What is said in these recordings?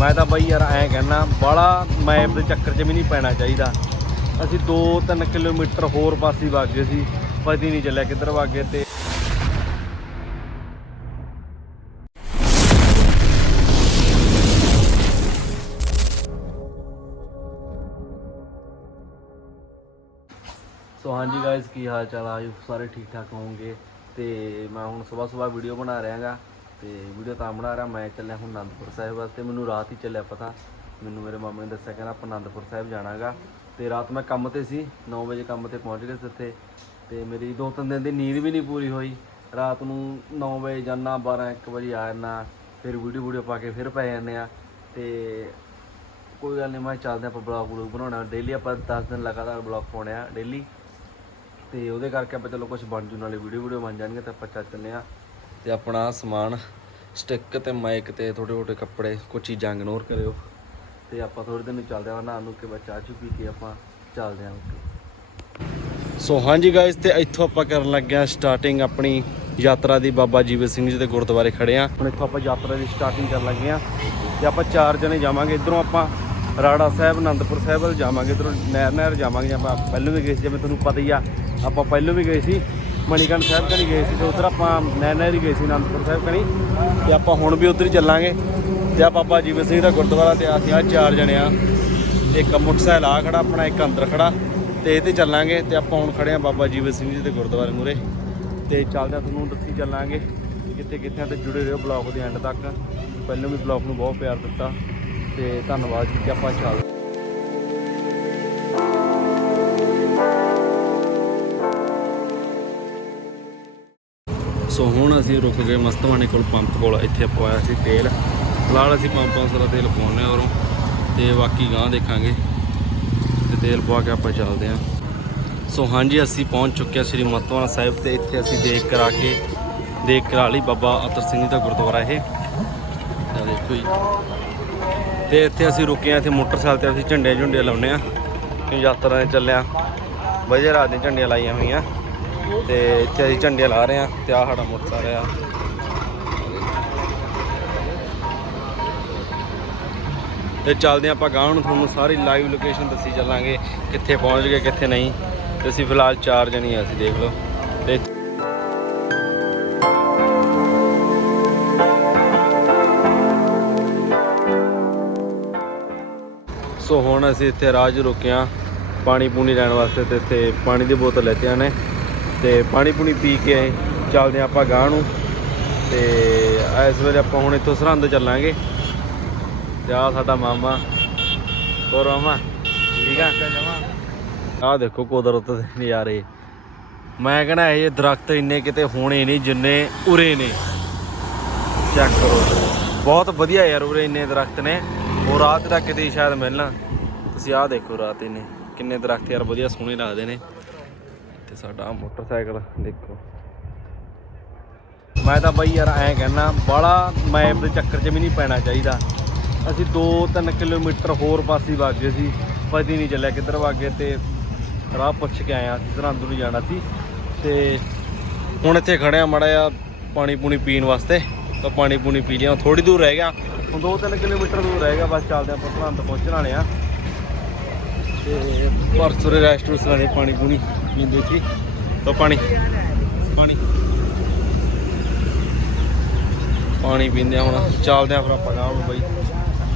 ਮੈਂ ਤਾਂ ਬਈ ਯਾਰ ਐਂ ਕਹਿਣਾ ਬਾਹਲਾ ਮੈਪ ਦੇ ਚੱਕਰ 'ਚ ਵੀ ਨਹੀਂ ਪੈਣਾ ਚਾਹੀਦਾ। ਅਸੀਂ 2-3 ਕਿਲੋਮੀਟਰ ਹੋਰ ਪਾਸੇ ਵਗ ਗਏ ਸੀ, ਪਤਾ ਹੀ ਨਹੀਂ ਚੱਲਿਆ ਕਿੱਧਰ ਵਗ ਗਏ ਤੇ। ਸੋ ਹਾਂਜੀ ਗਾਇਸ ਕੀ ਹਾਲ ਚਾਲ ਆ? ਸਾਰੇ ਠੀਕ ਠਾਕ ਹੋਵੋਗੇ? ਤੇ ਮੈਂ ਹੁਣ ਸਵੇਰ ਸਵੇਰ ਵੀਡੀਓ ਬਣਾ ਰਿਹਾਗਾ। ਤੇ ਵੀਡੀਓ ਤਾਂ ਬਣਾ ਰਿਹਾ, ਮੈਂ ਚੱਲਿਆ ਹੁਣ ਅਨੰਦਪੁਰ ਸਾਹਿਬ ਵਾਸਤੇ ਮੈਨੂੰ ਰਾਤ ਹੀ ਚੱਲਿਆ ਪਤਾ। ਮੈਨੂੰ ਮੇਰੇ ਮਾਮੇ ਨੇ ਦੱਸਿਆ, ਕਹਿੰਦਾ ਆਪਾਂ ਅਨੰਦਪੁਰ ਸਾਹਿਬ ਜਾਣਾਗਾ। ਤੇ ਰਾਤ ਮੈਂ ਕੰਮ ਤੇ ਸੀ 9 ਵਜੇ ਕੰਮ ਤੇ ਪਹੁੰਚ ਗਏ ਸੀ ਉੱਥੇ। ਤੇ ਮੇਰੀ ਦੋ ਤਿੰਨ ਦਿਨ ਦੀ ਨੀਂਦ ਵੀ ਨਹੀਂ ਪੂਰੀ ਹੋਈ। ਰਾਤ ਨੂੰ 9 ਵਜੇ ਜਾਣਾ 12 1 ਵਜੇ ਆ ਜਾਣਾ ਫਿਰ ਵੀਡੀਓ ਵੀਡੀਓ ਪਾ ਕੇ ਫਿਰ ਪੈ ਜਾਂਦੇ ਆ। ਤੇ ਕੋਈ ਗੱਲ ਨਹੀਂ, ਮੈਂ ਕਿਹਾ ਚੱਲਦੇ ਆਪਾਂ ਬਲੌਗ ਬਲੌਗ ਬਣਾਉਣਾ ਡੇਲੀ ਆਪਾਂ 10 ਦਿਨ ਲਗਾਤਾਰ ਬਲੌਗ ਪਾਉਣੇ ਆ, ਡੇਲੀ। ਤੇ ਉਹਦੇ ਕਰਕੇ ਆਪਾਂ ਚਲੋ ਕੁਝ ਬਣ ਜੂ, ਨਾਲੇ ਵੀਡੀਓ ਵੀਡੀਓ ਬਣ ਜਾਣਗੇ ਤੇ ਆਪਾਂ ਚੱਲ ਚੱਲੇ ਆ ਤੇ ਆਪਣਾ ਸਮਾਨ ਸਟਿੱਕ ਤੇ ਮਾਈਕ ਤੇ ਥੋੜੇ ਥੋੜੇ ਕੱਪੜੇ ਕੁਝ ਚੀਜ਼ਾਂ ਇਗਨੋਰ ਕਰਿਓ। ਤੇ ਆਪਾਂ ਥੋੜੇ ਦਿਨ ਚੱਲਦੇ ਆ ਨਾਲ ਨੂੰ ਕੇ ਬੱਚਾ ਚਾਹ ਚੂ ਪੀ ਕੇ ਆਪਾਂ ਚੱਲਦੇ ਆ ਸੋ ਹਾਂਜੀ ਗਾਇਸ ਤੇ ਇੱਥੋਂ ਆਪਾਂ ਕਰਨ ਲੱਗੇ ਆ ਸਟਾਰਟਿੰਗ ਆਪਣੀ ਯਾਤਰਾ ਦੀ ਬਾਬਾ ਜੀਵਤ ਸਿੰਘ ਜੀ ਦੇ ਗੁਰਦੁਆਰੇ ਖੜੇ ਆ ਹੁਣ ਇੱਥੋਂ ਆਪਾਂ ਯਾਤਰਾ ਦੀ ਸਟਾਰਟਿੰਗ ਕਰਨ ਲੱਗੇ ਆ ਤੇ ਆਪਾਂ ਚਾਰ ਜਣੇ ਜਾਵਾਂਗੇ। ਇਧਰੋਂ ਆਪਾਂ ਰਾੜਾ ਸਾਹਿਬ, ਅਨੰਦਪੁਰ ਸਾਹਿਬ ਵੱਲ ਜਾਵਾਂਗੇ। ਇਧਰੋਂ ਨਹਿਰ ਨਹਿਰ ਜਾਵਾਂਗੇ। ਆਪਾਂ ਪਹਿਲਾਂ ਵੀ ਗਏ ਸੀ, ਜਿਵੇਂ ਤੁਹਾਨੂੰ ਪਤਾ ਹੀ ਆ, ਆਪਾਂ ਪਹਿਲਾਂ ਵੀ ਗਏ ਸੀ। ਮਣੀਕੰਠ ਸਾਹਿਬ ਕਣੀ ਗਏ ਸੀ ਤੇ ਉਧਰ ਆਪਾਂ ਨਹਿਰ ਨਹਿਰ ਗਏ ਸੀ ਅਨੰਦਪੁਰ ਸਾਹਿਬ ਕਣੀ ਤੇ ਆਪਾਂ ਹੁਣ ਵੀ ਉਧਰ ਹੀ ਚੱਲਾਂਗੇ। ਤੇ ਆ ਬਾਬਾ ਜੀਵਨ ਸਿੰਘ ਦਾ ਗੁਰਦੁਆਰਾ ਤੇ ਅਸੀਂ ਆ ਚਾਰ ਜਣੇ ਆ। ਇੱਕ ਮੋਟਰਸਾਈਕਲ ਆ ਖੜਾ, ਆਪਣਾ ਇੱਕ ਅੰਦਰ ਖੜਾ। ਤੇ ਇਹ ਤੇ ਚੱਲਾਂਗੇ ਤੇ ਆਪਾਂ ਹੁਣ ਖੜੇ ਆ ਬਾਬਾ ਜੀਵਨ ਸਿੰਘ ਜੀ ਦੇ ਗੁਰਦੁਆਰੇ ਮੂਰੇ ਤੇ ਚੱਲਦੇ ਆ ਤੁਹਾਨੂੰ ਦੱਸੀ ਚੱਲਾਂਗੇ ਕਿੱਥੇ ਕਿੱਥੇ ਤੇ ਜੁੜੇ ਰਹੋ ਬਲੌਗ ਦੇ ਐਂਡ ਤੱਕ। ਪਹਿਲਾਂ ਵੀ ਬਲੌਗ ਨੂੰ ਬਹੁਤ ਪਿਆਰ ਦਿੱਤਾ। ਤੇ ਧੰਨਵਾਦ ਜੀ ਕਿ ਆਪਾਂ ਚੱਲ ਸੋ ਹੁਣ ਅਸੀਂ ਰੁਕ ਗਏ ਮਸਤਵਾਣੇ ਕੋਲ ਪੰਪ ਕੋਲ, ਇੱਥੇ ਪਵਾਇਆ ਸੀ ਤੇਲ। ਫਿਲਹਾਲ ਅਸੀਂ ਪੰਪ 500 ਦਾ ਤੇਲ ਪਾਉਣੇ ਔਰੋਂ ਤੇ ਬਾਕੀ ਗਾਂ ਦੇਖਾਂਗੇ। ਤੇ ਤੇਲ ਪਵਾ ਕੇ ਆਪਾਂ ਚੱਲਦੇ ਹਾਂ। ਸੋ ਹਾਂਜੀ, ਅਸੀਂ ਪਹੁੰਚ ਚੁੱਕੇ ਹਾਂ ਸ੍ਰੀ ਮਤਵਾਣਾ ਸਾਹਿਬ ਤੇ, ਇੱਥੇ ਅਸੀਂ ਦੇਖ ਕਰਾ ਕੇ, ਦੇਖ ਕਰਾ ਲਈ ਬਾਬਾ ਅਤਰ ਸਿੰਘ ਦਾ ਗੁਰਦੁਆਰਾ ਇਹ। ਇਹ ਦੇਖੋ ਜੀ। ਤੇ ਇੱਥੇ ਅਸੀਂ ਰੁਕੇ ਹਾਂ, ਇੱਥੇ ਮੋਟਰਸਾਈਕਲ ਤੇ ਅਸੀਂ ਝੰਡੇ ਝੁੰਡੇ ਲਾਉਨੇ ਆ ਕਿ ਯਾਤਰਾ ਤੇ ਚੱਲਿਆ ਵਜੇ ਰਾਤ ਦੀਆਂ ਝੰਡੀਆਂ ਲਾਈਆਂ ਹੋਈਆਂ। ਤੇ ਇੱਥੇ ਅਸੀਂ ਝੰਡੀਆਂ ਲਾ ਰਹੇ ਆ ਤੇ ਆਹ ਸਾਡਾ ਮੋਟਰਸਾਈਕਲ ਆ। ਤੇ ਚੱਲਦੇ ਹਾਂ ਆਪਾਂ ਗਾਂਵ ਨੂੰ, ਤੁਹਾਨੂੰ ਸਾਰੀ ਲਾਈਵ ਲੋਕੇਸ਼ਨ ਦੱਸੀ ਚੱਲਾਂਗੇ ਕਿੱਥੇ ਪਹੁੰਚ ਗਏ, ਕਿੱਥੇ ਨਹੀਂ। ਤੇ ਅਸੀਂ ਫਿਲਹਾਲ ਚਾਰ ਜਣੇ ਆ ਅਸੀਂ ਦੇਖ ਲਓ। ਤੇ ਸੋ ਹੁਣ ਅਸੀਂ ਇੱਥੇ ਰਾਜ ਰੁਕੇ ਹਾਂ ਪਾਣੀ ਪੂਣੀ ਲੈਣ ਵਾਸਤੇ ਤੇ ਇੱਥੇ ਪਾਣੀ ਦੀ ਬੋਤਲ ਲੈਤੀਆਂ ਨੇ ਤੇ ਪਾਣੀ ਪੂਣੀ ਪੀ ਕੇ ਚੱਲਦੇ ਹਾਂ ਆਪਾਂ ਗਾਂਹ ਨੂੰ। ਤੇ ਇਸ ਵੇਲੇ ਆਪਾਂ ਹੁਣ ਇੱਥੋਂ ਸਰਹੰਦ ਚੱਲਾਂਗੇ। ਤੇ ਆ ਸਾਡਾ ਮਾਮਾ, ਹੋਰ ਮਾਮਾ, ਠੀਕ ਆ? ਆ ਦੇਖੋ ਕੁਦਰਤ ਦੇ ਨਜ਼ਾਰੇ। ਮੈਂ ਕਹਿੰਦਾ ਇਹ ਦਰਖਤ ਇੰਨੇ ਕਿਤੇ ਹੋਣੇ ਨਹੀਂ, ਜਿੰਨੇ ਉਰੇ ਨੇ। ਚੈੱਕ ਕਰੋ। ਬਹੁਤ ਵਧੀਆ ਯਾਰ ਉਰੇ ਇੰਨੇ ਦਰਖਤ ਨੇ। ਉਹ ਰਾਤ ਦਾ ਕਿਤੇ ਸ਼ਾਇਦ ਮਿਲਣਾ। ਤੁਸੀਂ ਆਹ ਦੇਖੋ ਰਾਤ ਇਹਨੇ ਕਿੰਨੇ ਦਰਖਤ ਯਾਰ ਵਧੀਆ ਸੋਹਣੇ ਲੱਗਦੇ ਨੇ। ਤੇ ਸਾਡਾ ਮੋਟਰਸਾਈਕਲ, ਦੇਖੋ। ਮੈਂ ਤਾਂ ਬਈ ਯਾਰ ਐਂ ਕਹਿਣਾ ਬਾਹਲਾ ਮੈਪ ਦੇ ਚੱਕਰ 'ਚ ਵੀ ਨਹੀਂ ਪੈਣਾ ਚਾਹੀਦਾ। ਅਸੀਂ 2-3 ਕਿਲੋਮੀਟਰ ਹੋਰ ਪਾਸੇ ਵਗ ਗਏ ਸੀ, ਪਤਾ ਹੀ ਨਹੀਂ ਚੱਲਿਆ ਕਿੱਧਰ ਵਗ ਗਏ ਤੇ ਰਾਹ ਪੁੱਛ ਕੇ ਆਇਆ ਸੀ ਸਰਹੰਦ ਨੂੰ ਜਾਣਾ ਸੀ। ਤੇ ਹੁਣ ਇੱਥੇ ਖੜਿਆ ਮੜਾ ਆ ਪਾਣੀ ਪੂਣੀ ਪੀਣ ਵਾਸਤੇ, ਤਾਂ ਪਾਣੀ ਪੂਣੀ ਪੀ ਲਿਆ ਥੋੜੀ ਦੂਰ ਰਹਿ ਗਿਆ। ਹੁਣ 2-3 ਕਿਲੋਮੀਟਰ ਦੂਰ ਰਹਿ ਗਿਆ, ਬਸ ਚੱਲਦੇ ਆਪਾਂ ਸਰਹੰਦ ਪਹੁੰਚਣ ਵਾਲੇ ਆ ਤੇ ਪਰਸੋਂ ਦੇ ਰੈਸਟੋਰੈਂਟ ਵਾਲੇ ਪਾਣੀ ਪੂਣੀ। ਸੀ। ਤਾਂ ਪਾਣੀ। ਪਾਣੀ। ਪਾਣੀ ਪੀਂਦੇ ਆ ਹੁਣ। ਚੱਲਦੇ ਆ ਫਿਰ ਆਪਾਂ ਗਾਂਵ ਨੂੰ ਬਈ।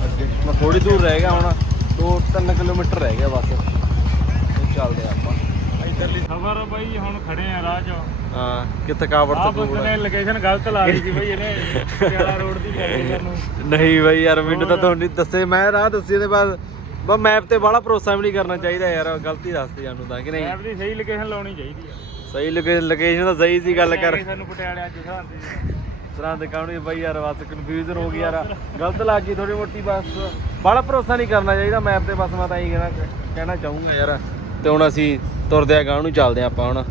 ਅੱਗੇ। ਮੈਂ ਥੋੜੀ ਦੂਰ ਰਹਿ ਗਿਆ ਹੁਣ। 2-3 ਕਿਲੋਮੀਟਰ ਰਹਿ ਗਿਆ ਬਸ। ਤੇ ਚੱਲਦੇ ਆ ਆਪਾਂ। ਇਧਰਲੀ ਖਬਰ ਬਾਈ ਹੁਣ ਖੜੇ ਆ ਰਾਹ 'ਚ। ਹਾਂ ਕਿ ਥਕਾਵਟ ਤੋਂ ਬੰਦੇ ਨੇ ਲੋਕੇਸ਼ਨ ਗਲਤ ਲਾ ਲਈ ਸੀ ਬਾਈ ਇਹਨੇ। ਪਟਿਆਲਾ ਰੋਡ ਦੀ ਲੋਕੇਸ਼ਨ ਨੂੰ। ਨਹੀਂ ਬਈ ਯਾਰ ਮੈਨੂੰ ਤਾਂ ਤੁਹਾਨੂੰ ਦੱਸੇ। ਮੈਂ ਰਾਹ ਦੱਸੀ ਦੇ ਬਾਅਦ ਬਸ ਮੈਪ ਤੇ ਬਾਹਲਾ ਭਰੋਸਾ ਵੀ ਨਹੀਂ ਕਰਨਾ ਚਾਹੀਦਾ ਯਾਰ ਗਲਤੀ ਦੱਸਦੀ ਜਾਨੂੰ ਤਾਂ ਕਿ ਨਹੀਂ? ਮੈਪ ਦੀ ਸਹੀ ਲੋਕੇਸ਼ਨ ਲਾਉਣੀ ਚਾਹੀਦੀ ਆ। ਸਹੀ ਲੋਕੇਸ਼ਨ ਤਾਂ ਸਹੀ ਸੀ ਗੱਲ ਕਰ। ਸਾਨੂੰ ਪਟਿਆਲੇ ਅੱਜ ਸਾਂਦੀ ਸਰਹੰਦ ਕਾਉਣੀ ਬਈ ਯਾਰ ਬਸ ਕਨਫਿਊਜ਼ਨ ਹੋ ਗਈ ਯਾਰ। ਗਲਤ ਲੱਗ ਗਈ ਥੋੜੀ ਮੋਟੀ ਬਸ। ਬਾਹਲਾ ਭਰੋਸਾ ਨਹੀਂ ਕਰਨਾ ਚਾਹੀਦਾ ਮੈਪ ਤੇ ਬਸ ਮੈਂ ਤਾਂ ਇਹੀ ਕਹਿਣਾ ਕਹਿਣਾ ਚਾਹੂੰਗਾ ਯਾਰ। ਤੇ ਹੁਣ ਅਸੀਂ ਤੁਰਦੇ ਆ ਗਾਂ ਨੂੰ ਚੱਲਦੇ ਆ ਆਪਾਂ ਹੁਣ।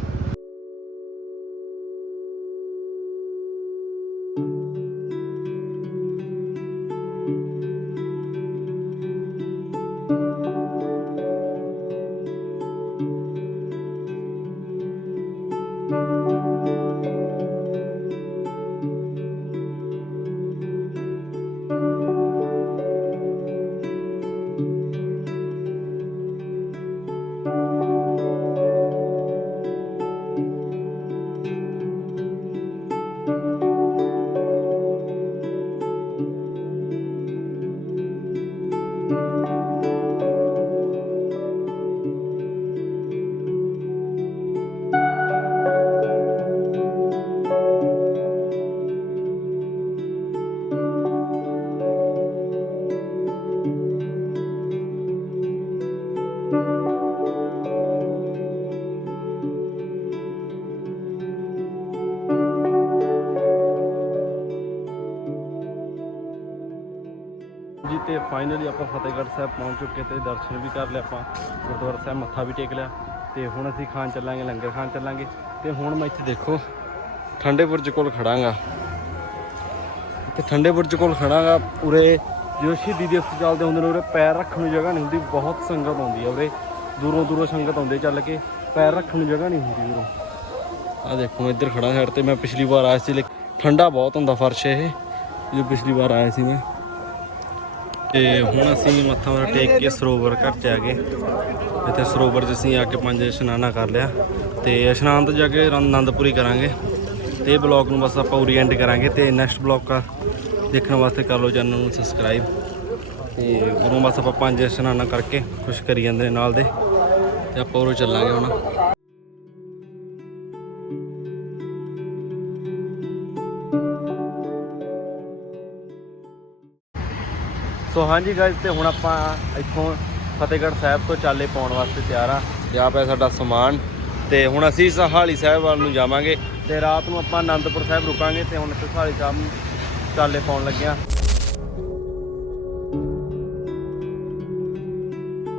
ਜੀ, ਤੇ ਫਾਈਨਲੀ ਆਪਾਂ ਫਤਿਹਗੜ੍ਹ ਸਾਹਿਬ ਪਹੁੰਚ ਚੁੱਕੇ ਤੇ ਦਰਸ਼ਨ ਵੀ ਕਰ ਲਿਆ ਆਪਾਂ। ਗੁਰਦੁਆਰਾ ਸਾਹਿਬ ਮੱਥਾ ਵੀ ਟੇਕ ਲਿਆ। ਤੇ ਹੁਣ ਅਸੀਂ ਖਾਣ ਚੱਲਾਂਗੇ, ਲੰਗਰ ਖਾਣ ਚੱਲਾਂਗੇ। ਤੇ ਹੁਣ ਮੈਂ ਇੱਥੇ ਦੇਖੋ, ਠੰਡੇ ਬੁਰਜ ਕੋਲ ਖੜਾਂਗਾ। ਤੇ ਠੰਡੇ ਬੁਰਜ ਕੋਲ ਖੜਾਂਗਾ, ਉਰੇ ਜਦੋਂ ਸ਼ਹੀਦੀ ਦਿਵਸ ਚੱਲਦੇ ਹੁੰਦੇ ਨੇ, ਉਰੇ ਪੈਰ ਰੱਖਣ ਨੂੰ ਜਗ੍ਹਾ ਨਹੀਂ ਹੁੰਦੀ, ਬਹੁਤ ਸੰਗਤ ਆਉਂਦੀ ਆ ਉਰੇ। ਦੂਰੋਂ ਦੂਰੋਂ ਸੰਗਤ ਆਉਂਦੇ ਚੱਲ ਕੇ, ਪੈਰ ਰੱਖਣ ਨੂੰ ਜਗ੍ਹਾ ਨਹੀਂ ਹੁੰਦੀ ਉਰੋਂ। ਆ ਦੇਖੋ, ਮੈਂ ਇੱਧਰ ਖੜਾ ਸਾਈਡ ਤੇ, ਮੈਂ ਪਿਛਲੀ ਵਾਰ ਆਇਆ ਸੀ, ਲੇਕਿਨ ਠੰਡਾ ਬਹੁਤ ਹੁੰਦਾ ਫਰਸ਼ ਇਹ ਜੋ ਪਿਛਲੀ ਵਾਰ ਆਇਆ ਸੀ ਮੈਂ। ਤੇ ਹੁਣ ਅਸੀਂ ਮੱਥਾ ਮਾਰ ਟੇਕ ਕੇ ਸਰੋਵਰ ਘਰ ਚ ਆ ਗਏ। ਇੱਥੇ ਸਰੋਵਰ 'ਚ ਅਸੀਂ ਆ ਕੇ ਪੰਜ ਇਸ਼ਨਾਨਾ ਕਰ ਲਿਆ। ਤੇ ਇਸ਼ਨਾਨ ਤੋਂ ਜਾ ਕੇ ਰਨ- ਆਨੰਦਪੁਰੀ ਕਰਾਂਗੇ। ਤੇ ਇਹ ਬਲੌਗ ਨੂੰ ਬਸ ਆਪਾਂ ਉਰੀ ਐਂਡ ਕਰਾਂਗੇ ਤੇ ਨੈਕਸਟ ਬਲੌਗ ਦੇਖਣ ਵਾਸਤੇ ਕਰ ਲਓ ਚੈਨਲ ਨੂੰ ਸਬਸਕ੍ਰਾਈਬ ਤੇ ਉਰੋਂ ਬਸ ਆਪਾਂ ਪੰਜ ਇਸ਼ਨਾਨਾ ਕਰਕੇ ਖੁਸ਼ ਕਰੀ ਜਾਂਦੇ ਨੇ ਨਾਲ ਦੇ। ਤੇ ਆਪਾਂ ਉਰੋਂ ਚੱਲਾਂਗੇ ਹੁਣ। ਸੋ ਹਾਂਜੀ ਗਾਇਜ਼ ਤੇ ਹੁਣ ਆਪਾਂ ਇੱਥੋਂ ਫਤਿਹਗੜ੍ਹ ਸਾਹਿਬ ਤੋਂ ਚਾਲੇ ਪਾਉਣ ਵਾਸਤੇ ਤਿਆਰ ਆ। ਤੇ ਆ ਪਿਆ ਸਾਡਾ ਸਮਾਨ ਤੇ ਹੁਣ ਅਸੀਂ ਸਹਾਲੀ ਸਾਹਿਬ ਵੱਲ ਨੂੰ ਜਾਵਾਂਗੇ। ਤੇ ਰਾਤ ਨੂੰ ਆਪਾਂ ਆਨੰਦਪੁਰ ਸਾਹਿਬ ਰੁਕਾਂਗੇ ਤੇ ਹੁਣ ਸਹਾਲੀ ਸਾਹਿਬ ਨੂੰ ਚਾਲੇ ਪਾਉਣ ਲੱਗੇ ਆ।